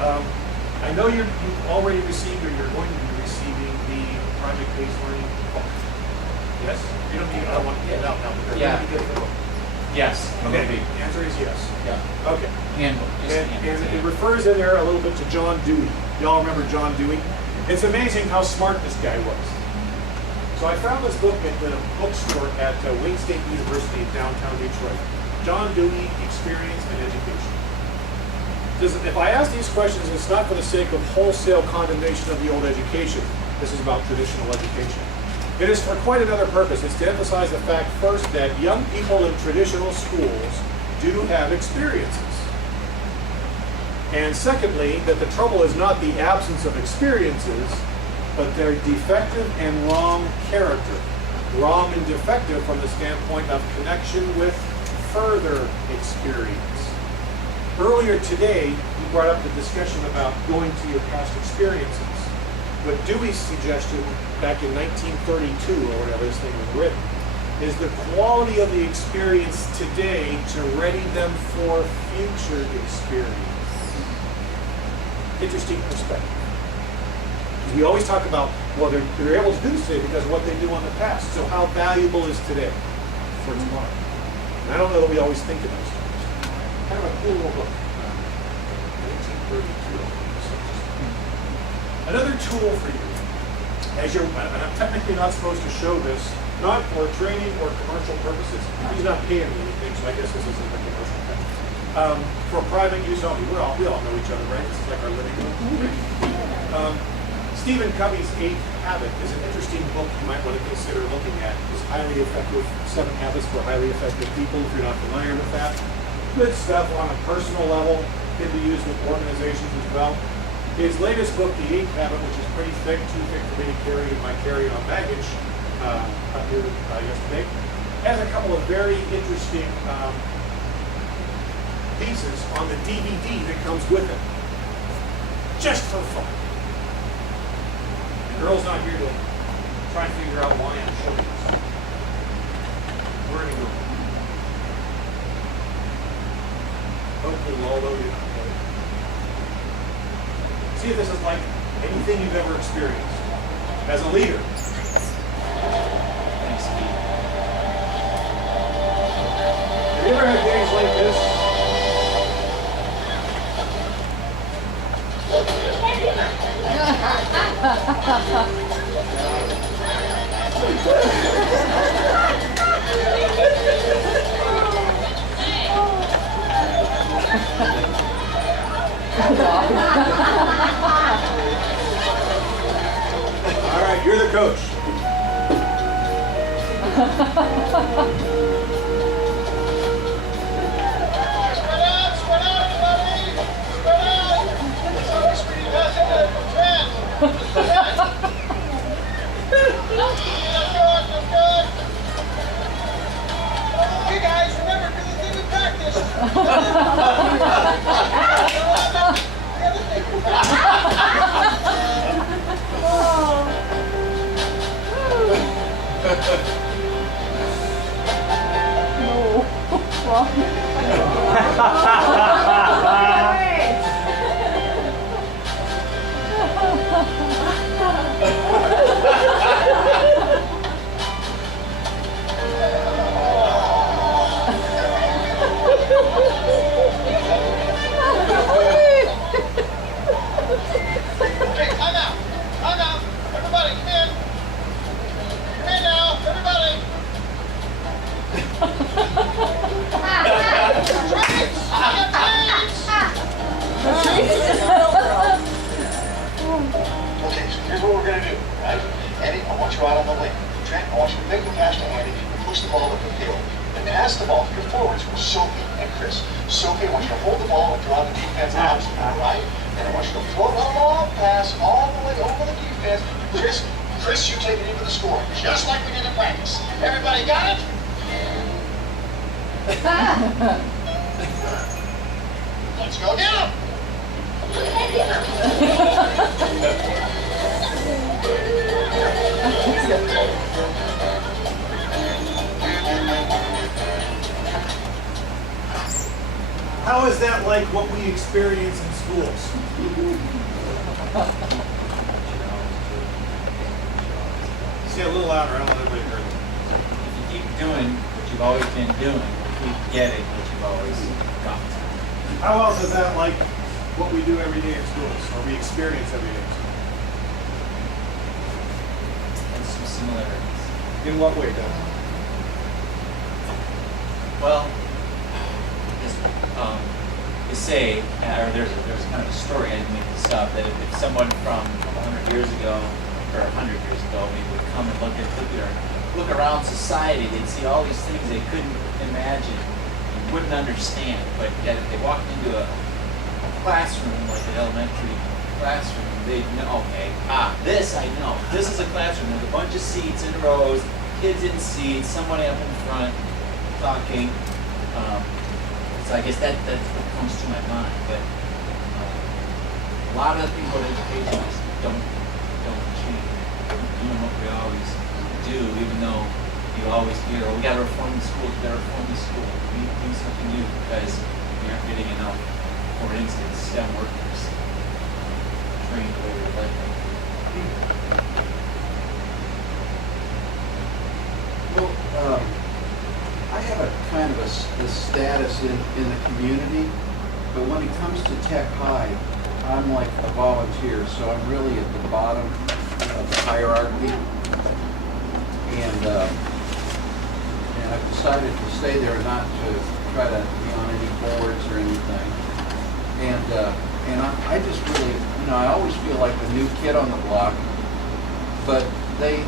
I know you've already received or you're going to be receiving the project-based learning book. Yes? You don't need, I don't want to get it out now, but they're going to be good for the book. Yes. Okay, the answer is yes. Yeah. Okay. Handbook. And it refers in there a little bit to John Dewey. Y'all remember John Dewey? It's amazing how smart this guy was. So I found this book at the bookstore at Wayne State University in downtown Detroit. John Dewey, Experience and Education. If I ask these questions, it's not for the sake of wholesale condemnation of the old education. This is about traditional education. It is for quite another purpose. It's to emphasize the fact first that young people in traditional schools do have experiences. And secondly, that the trouble is not the absence of experiences, but their defective and wrong character. Wrong and defective from the standpoint of connection with further experience. Earlier today, you brought up the discussion about going to your past experiences. But Dewey's suggestion back in 1932, or whatever this thing was written, is the quality of the experience today to ready them for future experience. Interesting perspective. We always talk about, well, they're able to do this today because of what they do in the past. So how valuable is today for tomorrow? And I don't know that we always think of those things. Kind of a cool little book. 1932. Another tool for you, as you're, and I'm technically not supposed to show this, not for training or commercial purposes. He's not paying me anything, so I guess this isn't a commercial thing. For private use only. We all know each other, right? This is like our living room. Stephen Covey's 8 Habits is an interesting book you might want to consider looking at. It's highly effective, 7 Habits for Highly Effective People, if you're not familiar with that. Good stuff on a personal level, can be used with organizations as well. His latest book, The 8th Habit, which is pretty thick, too thick for me to carry in my carry-on baggage up here yesterday, has a couple of very interesting pieces on the DVD that comes with it, just for fun. The girl's not here to try and figure out why I'm showing this. We're going to go. Hopefully, although you're not going. See if this is like anything you've ever experienced as a leader. Thanks, Steve. Have you ever had days like this? All right, you're the coach. Spread out, everybody! Spread out! Sorry, sweetie, that's it. That's good. Hey guys, remember, do the thing we practiced. The other thing we Okay, time out. Everybody, come in. Come in now, everybody. Trains! I got trains! Okay, so here's what we're going to do, right? Eddie, I want you out on the lane. Trent, I want you to make the pass to Andy and push the ball up the field. And pass the ball to your forwards with Sophie and Chris. Sophie, I want you to hold the ball and draw the defense out, right? And I want you to float a long pass all the way over the defense. Chris, you take it into the score, just like we did in practice. Everybody got it? Let's go get him! How is that like what we experience in schools? Say a little louder, I don't want everybody to hear. If you keep doing what you've always been doing, you keep getting what you've always got. How else is that like what we do every day in schools, or we experience every day in schools? And some similarities. In what way, Doug? Well, you say, or there's kind of a story, I didn't make this up, that if someone from 100 years ago, or 100 years ago, maybe would come and look around society, they'd see all these things they couldn't imagine, and wouldn't understand, but yet if they walked into a classroom, like an elementary classroom, they'd know, okay, this I know. This is a classroom. There's a bunch of seats in rows, kids in seats, someone up in front talking. So I guess that's what comes to my mind. But a lot of the things about education just don't change. Doing what we always do, even though you always hear, oh, we got to reform the schools, we got to reform the school. We need to do something new because we aren't getting enough, for instance, STEM workers trained the way we'd like them. Well, I have a kind of a status in the community, but when it comes to Tech High, I'm like a volunteer, so I'm really at the bottom of the hierarchy. And I've decided to stay there and not to try to be on any boards or anything. And I just really, I always feel like the new kid on the block, but they